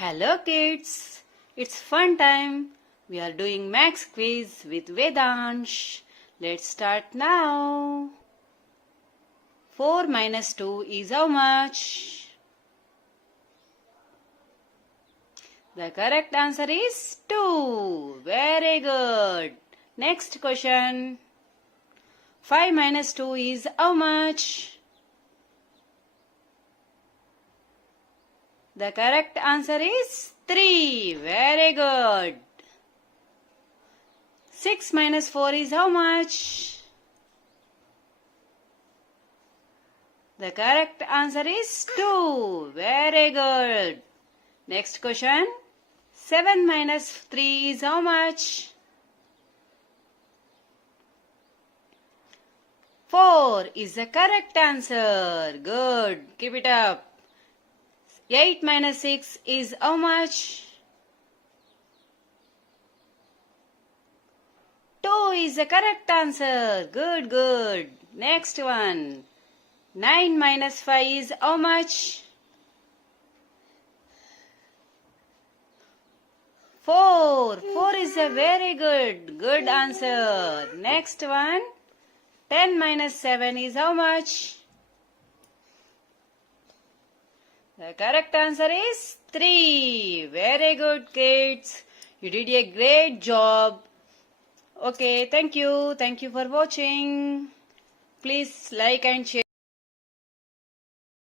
Hello kids, it's fun time. We are doing max quiz with Vedansh. Let's start now. 4 minus 2 is how much? The correct answer is 2. Very good. Next question. 5 minus 2 is how much? The correct answer is 3. Very good. 6 minus 4 is how much? The correct answer is 2. Very good. Next question. 7 minus 3 is how much? 4 is the correct answer. Good. Keep it up. 8 minus 6 is how much? 2 is the correct answer. Good, good. Next one. 9 minus 5 is how much? 4. 4 is a very good answer. Next one. 10 minus 7 is how much? The correct answer is 3. Very good, kids. You did a great job. Okay, thank you. Thank you for watching. Please like and share.